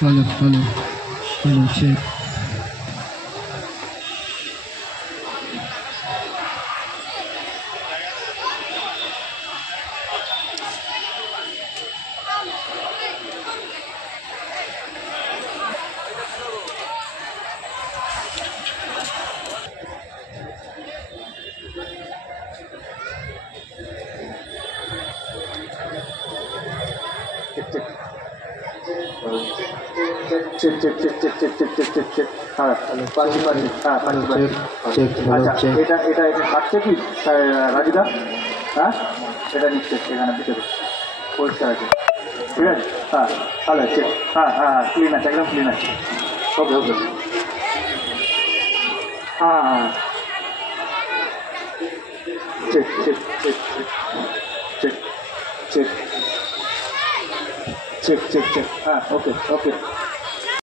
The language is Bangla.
Hello, check. হ্যাঁ পাচ্ছি হ্যাঁ পাচ্ছি আচ্ছা এটা এটা এটা থাকছে কি রাজুদা? হ্যাঁ এটা নিচ্ছে এখানে ভিতরে পরিষ্কার আছে, ঠিক আছে। হ্যাঁ ভালো আছে, হ্যাঁ হ্যাঁ হ্যাঁ ক্লিন আছে, একদম ক্লিন আছে। ওকে ওকে হ্যাঁ হ্যাঁ ঠিক ঠিক ঠিক ঠিক ঠিক ঠিক ঠিক ঠিক ঠিক হ্যাঁ ওকে ওকে